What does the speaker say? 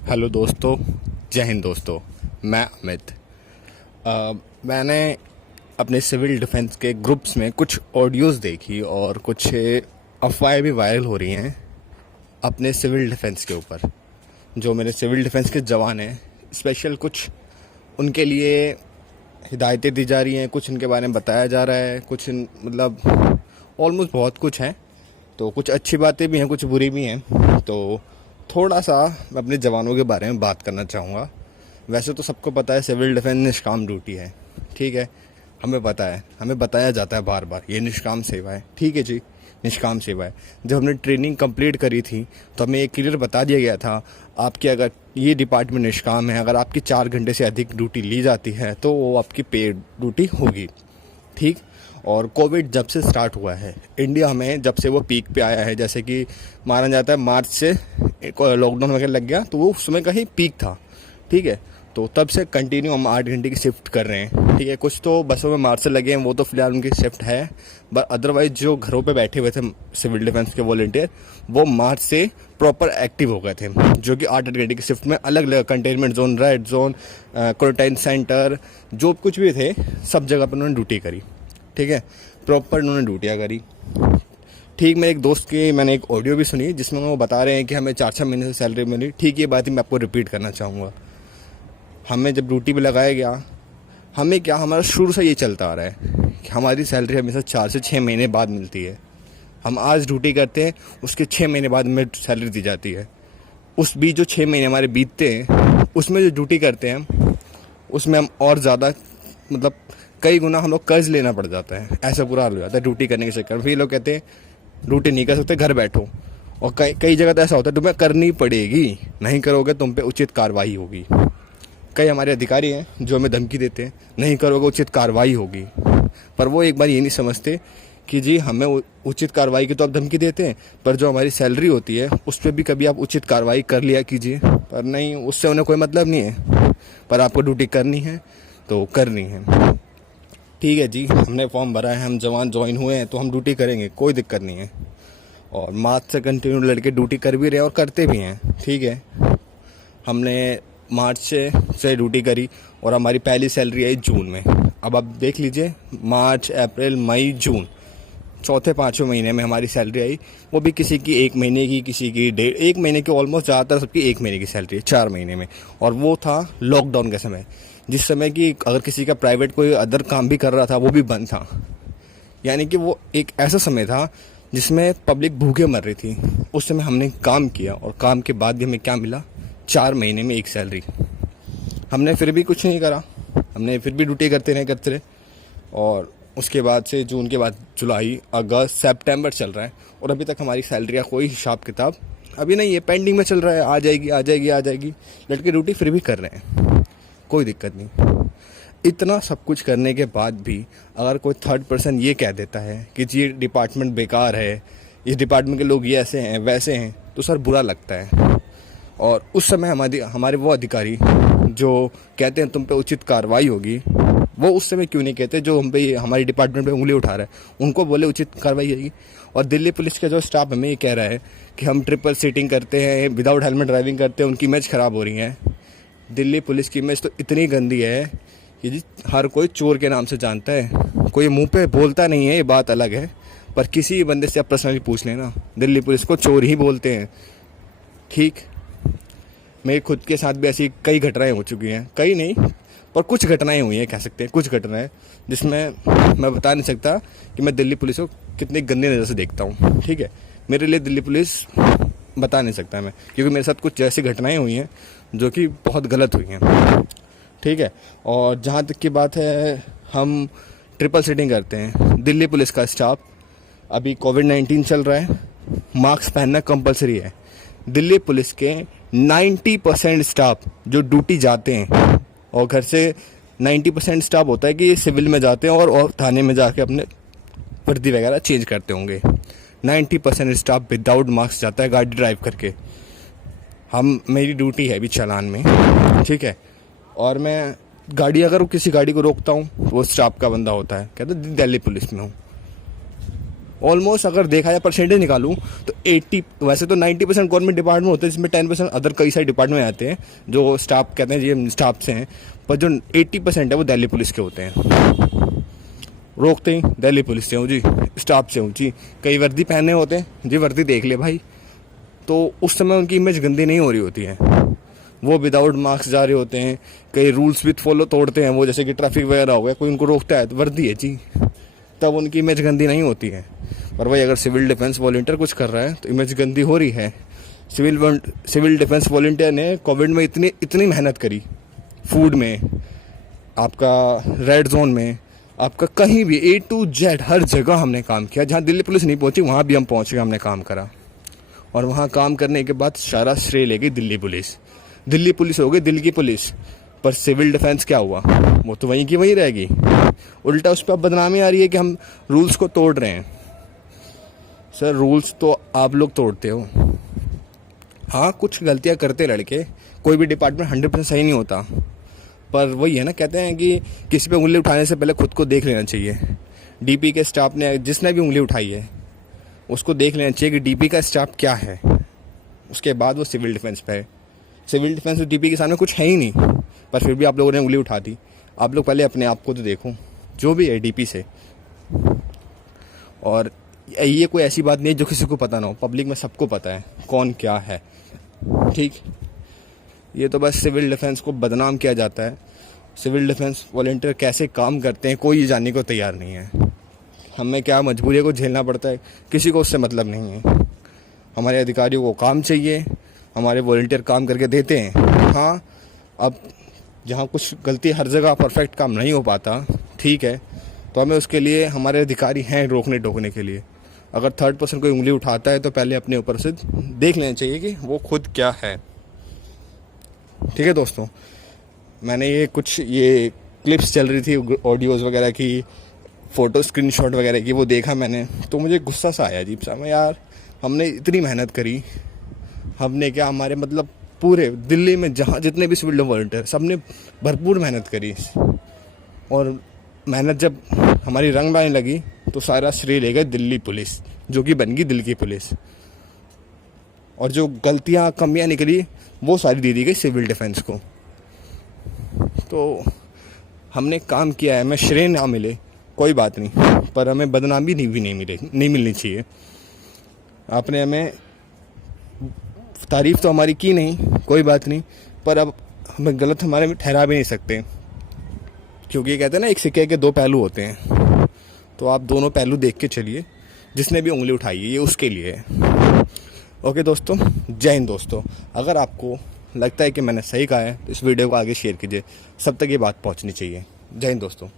Hello दोस्तों, जय हिंद दोस्तों। मैं अमित। मैंने अपने सिविल डिफेंस के ग्रुप्स में कुछ ऑडियोज़ देखी और कुछ अफवाहें भी वायरल हो रही हैं अपने सिविल डिफेंस के ऊपर। जो मेरे सिविल डिफेंस के जवान हैं, स्पेशल कुछ उनके लिए हिदायतें दी जा रही हैं, कुछ उनके बारे में बताया जा रहा है, कुछ मतलब ऑलमोस्ट बहुत कुछ है। तो कुछ अच्छी बातें भी हैं, कुछ बुरी भी हैं। तो थोड़ा सा मैं अपने जवानों के बारे में बात करना चाहूँगा। वैसे तो सबको पता है सिविल डिफेंस निष्काम ड्यूटी है, ठीक है। हमें पता है, हमें बताया जाता है बार बार ये निष्काम सेवा है, ठीक है जी, निष्काम सेवा है। जब हमने ट्रेनिंग कंप्लीट करी थी तो हमें एक क्लियर बता दिया गया था, आपकी अगर ये डिपार्टमेंट निष्काम है, अगर आपकी 4 घंटे से अधिक ड्यूटी ली जाती है तो वो आपकी पेड ड्यूटी होगी, ठीक। और कोविड जब से स्टार्ट हुआ है इंडिया में, जब से वो पीक पे आया है, जैसे कि माना जाता है मार्च से लॉकडाउन वगैरह लग गया तो वो उस समय का ही पीक था, ठीक है। तो तब से कंटिन्यू हम 8 घंटे की शिफ्ट कर रहे हैं, ठीक है। कुछ तो बसों में मार्च से लगे हैं, वो तो फिलहाल उनकी शिफ्ट है, बट अदरवाइज जो घरों पे बैठे हुए थे सिविल डिफेंस के वॉलंटियर, वो मार्च से प्रॉपर एक्टिव हो गए थे, जो कि 8 घंटे की शिफ्ट में अलग अलग containment zone, red zone, quarantine centre, जो कुछ भी थे सब जगह पर उन्होंने ड्यूटी करी, ठीक है। प्रॉपर उन्होंने ड्यूटियाँ करी, ठीक। मेरे एक दोस्त की मैंने एक ऑडियो भी सुनी जिसमें वो बता रहे हैं कि हमें 4-6 महीने से सैलरी मिली, ठीक। ये बात ही मैं आपको रिपीट करना चाहूँगा। हमें जब ड्यूटी पे लगाया गया, हमें क्या, हमारा शुरू से ये चलता आ रहा है कि हमारी सैलरी हमेशा 4 से 6 महीने बाद मिलती है। हम आज ड्यूटी करते हैं, उसके 6 महीने बाद हमें सैलरी दी जाती है। उस बीच जो 6 महीने हमारे बीतते हैं, उसमें जो ड्यूटी करते हैं उसमें हम और ज़्यादा, मतलब कई गुना हम लोग कर्ज लेना पड़ जाता है। ऐसा बुरा हाल हो जाता है ड्यूटी करने के चक्कर में। फिर लोग कहते हैं ड्यूटी नहीं कर सकते, घर बैठो। और कई जगह तो ऐसा होता है तुम्हें करनी पड़ेगी, नहीं करोगे तुम पे उचित कार्रवाई होगी। कई हमारे अधिकारी हैं जो हमें धमकी देते हैं, नहीं करोगे उचित कार्रवाई होगी। पर वो एक बार ये नहीं समझते कि जी हमें उचित कार्रवाई की तो आप धमकी देते हैं, पर जो हमारी सैलरी होती है उस पर भी कभी आप उचित कार्रवाई कर लिया कीजिए। पर नहीं, उससे उन्हें कोई मतलब नहीं है। पर आपको ड्यूटी करनी है तो करनी है, ठीक है जी। हमने फॉर्म भरा है, हम जवान ज्वाइन हुए हैं तो हम ड्यूटी करेंगे, कोई दिक्कत नहीं है। और मार्च से कंटिन्यू लड़के ड्यूटी कर भी रहे हैं और करते भी हैं, ठीक है। हमने मार्च से ड्यूटी करी और हमारी पहली सैलरी आई जून में। अब आप देख लीजिए, मार्च, अप्रैल, मई, जून, चौथे 5वें महीने में हमारी सैलरी आई। वो भी किसी की 1 महीने की, किसी की 1.5 महीने की, ऑलमोस्ट ज़्यादातर सबकी 1 महीने की सैलरी है 4 महीने में। और वो था लॉकडाउन के समय, जिस समय कि अगर किसी का प्राइवेट कोई अदर काम भी कर रहा था वो भी बंद था। यानी कि वो एक ऐसा समय था जिसमें पब्लिक भूखे मर रही थी। उस समय हमने काम किया और काम के बाद भी हमें क्या मिला, 4 महीने में 1 सैलरी। हमने फिर भी कुछ नहीं करा, हमने फिर भी ड्यूटी करते रहे। और उसके बाद से जून के बाद जुलाई, अगस्त, सितंबर चल रहा है और अभी तक हमारी सैलरी का कोई हिसाब किताब अभी नहीं है, पेंडिंग में चल रहा है। आ जाएगी आ जाएगी आ जाएगी, लड़के ड्यूटी फिर भी कर रहे हैं, कोई दिक्कत नहीं। इतना सब कुछ करने के बाद भी अगर कोई थर्ड पर्सन ये कह देता है कि जी डिपार्टमेंट बेकार है, इस डिपार्टमेंट के लोग ये ऐसे हैं वैसे हैं, तो सर बुरा लगता है। और उस समय हमारे वो अधिकारी जो कहते हैं तुम पे उचित कार्रवाई होगी, वो उस समय क्यों नहीं कहते जो हम पे, हमारी डिपार्टमेंट पे उंगली उठा रहा है, उनको बोले उचित कार्रवाई होगी। और दिल्ली पुलिस का जो स्टाफ हमें ये कह रहा है कि हम ट्रिपल सीटिंग करते हैं, विदाउट हेलमेट ड्राइविंग करते हैं, उनकी इमेज ख़राब हो रही है। दिल्ली पुलिस की इमेज तो इतनी गंदी है कि जी हर कोई चोर के नाम से जानता है। कोई मुंह पे बोलता नहीं है, ये बात अलग है, पर किसी बंदे से आप पर्सनली पूछ लेना, दिल्ली पुलिस को चोर ही बोलते हैं, ठीक। मेरे खुद के साथ भी ऐसी कई घटनाएं हो चुकी हैं, कई नहीं पर कुछ घटनाएं हुई हैं, कह सकते हैं कुछ घटनाएं, जिसमें मैं बता नहीं सकता कि मैं दिल्ली पुलिस को कितनी गंदी नज़र से देखता हूँ, ठीक है। मेरे लिए दिल्ली पुलिस बता नहीं सकता मैं, क्योंकि मेरे साथ कुछ ऐसी घटनाएं हुई हैं जो कि बहुत गलत हुई हैं, ठीक है। और जहाँ तक की बात है, हम ट्रिपल सीटिंग करते हैं। दिल्ली पुलिस का स्टाफ, अभी कोविड-19 चल रहा है, मास्क पहनना कंपलसरी है। दिल्ली पुलिस के 90% स्टाफ जो ड्यूटी जाते हैं, और घर से 90% स्टाफ होता है कि सिविल में जाते हैं और थाने में जाके अपने वर्दी वगैरह चेंज करते होंगे। 90% स्टाफ विदाउट मास्क जाता है गाड़ी ड्राइव करके। मेरी ड्यूटी है अभी चालान में, ठीक है। और मैं गाड़ी, अगर किसी गाड़ी को रोकता हूँ तो वो स्टाफ का बंदा होता है, कहता है दिल्ली पुलिस में हूँ। ऑलमोस्ट अगर देखा जाए परसेंटेज निकालूं तो 80, वैसे तो 90% गवर्नमेंट डिपार्टमेंट होते हैं, जिसमें 10% अदर कई सारे डिपार्टमेंट आते हैं जो स्टाफ कहते हैं जी स्टाफ से हैं, पर जो 80% है वो दिल्ली पुलिस के होते हैं। रोकते ही दिल्ली पुलिस से हूँ जी, स्टाफ से हूँ जी, कई वर्दी पहने होते हैं जी, वर्दी देख ले भाई, तो उस समय उनकी इमेज गंदी नहीं हो रही होती है, वो विदाउट मास्क जा रहे होते हैं, कई रूल्स भी फॉलो तोड़ते हैं वो, जैसे कि ट्रैफिक वगैरह हो गया, कोई उनको रोकता है तो वर्दी है जी, तब उनकी इमेज गंदी नहीं होती है। पर भाई अगर सिविल डिफेंस वॉलंटियर कुछ कर रहा है तो इमेज गंदी हो रही है। सिविल डिफेंस वॉलंटियर ने कोविड में इतनी मेहनत करी, फूड में, आपका रेड जोन में, आपका कहीं भी A to Z हर जगह हमने काम किया, जहाँ दिल्ली पुलिस नहीं पहुंची वहाँ भी हम पहुँच गए, हमने काम करा। और वहाँ काम करने के बाद सारा श्रेय ले गई दिल्ली पुलिस। दिल्ली पुलिस हो गई दिल्ली की पुलिस, पर सिविल डिफेंस क्या हुआ, वो तो वहीं की वहीं रहेगी। उल्टा उस पर बदनामी आ रही है कि हम रूल्स को तोड़ रहे हैं। सर रूल्स तो आप लोग तोड़ते हो, हाँ कुछ गलतियाँ करते लड़के, कोई भी डिपार्टमेंट 100% सही नहीं होता, पर वही है ना, कहते हैं कि किसी पे उंगली उठाने से पहले खुद को देख लेना चाहिए। डीपी के स्टाफ ने, जिसने भी उंगली उठाई है उसको देख लेना चाहिए कि डीपी का स्टाफ क्या है, उसके बाद वो सिविल डिफेंस पे है। सिविल डिफेंस तो डीपी के सामने कुछ है ही नहीं, पर फिर भी आप लोगों ने उंगली उठा दी। आप लोग पहले अपने आप को तो देखो, जो भी है डीपी से। और ये कोई ऐसी बात नहीं है जो किसी को पता ना हो, पब्लिक में सबको पता है कौन क्या है, ठीक। ये तो बस सिविल डिफेंस को बदनाम किया जाता है। सिविल डिफेंस वॉलंटियर कैसे काम करते हैं कोई जानने को तैयार नहीं है। हमें क्या मजबूरियों को झेलना पड़ता है, किसी को उससे मतलब नहीं है। हमारे अधिकारियों को काम चाहिए, हमारे वॉलंटियर काम करके देते हैं। हाँ, अब जहाँ कुछ गलती, हर जगह परफेक्ट काम नहीं हो पाता, ठीक है, तो हमें उसके लिए हमारे अधिकारी हैं रोकने टोकने के लिए। अगर थर्ड पर्सन कोई उंगली उठाता है तो पहले अपने ऊपर से देख लेना चाहिए कि वो खुद क्या है, ठीक है दोस्तों। मैंने ये क्लिप्स चल रही थी ऑडियोज़ वगैरह की, फ़ोटो स्क्रीनशॉट वगैरह की, वो देखा मैंने तो मुझे गुस्सा सा आया अजीब सा। मैं यार, हमने इतनी मेहनत करी, हमने क्या, हमारे मतलब पूरे दिल्ली में जहाँ जितने भी सिविल वॉलंटियर सब ने भरपूर मेहनत करी, और मेहनत जब हमारी रंग लाने लगी तो सारा श्रेय ले गए दिल्ली पुलिस, जो कि बन गई दिल्ली की पुलिस। और जो गलतियाँ कमियाँ निकली वो सारी दे दी गई सिविल डिफेंस को। तो हमने काम किया है, हमें श्रेय ना मिले कोई बात नहीं, पर हमें बदनामी नहीं मिलनी चाहिए। आपने हमें तारीफ़ तो हमारी की नहीं, कोई बात नहीं, पर अब हमें गलत हमारे में ठहरा भी नहीं सकते, क्योंकि कहते हैं ना एक सिक्के के दो पहलू होते हैं। तो आप दोनों पहलू देख के चलिए, जिसने भी उंगली उठाई है ये उसके लिए है। ओके दोस्तों, जय हिंद दोस्तों। अगर आपको लगता है कि मैंने सही कहा है तो इस वीडियो को आगे शेयर कीजिए, सब तक ये बात पहुंचनी चाहिए। जय हिंद दोस्तों।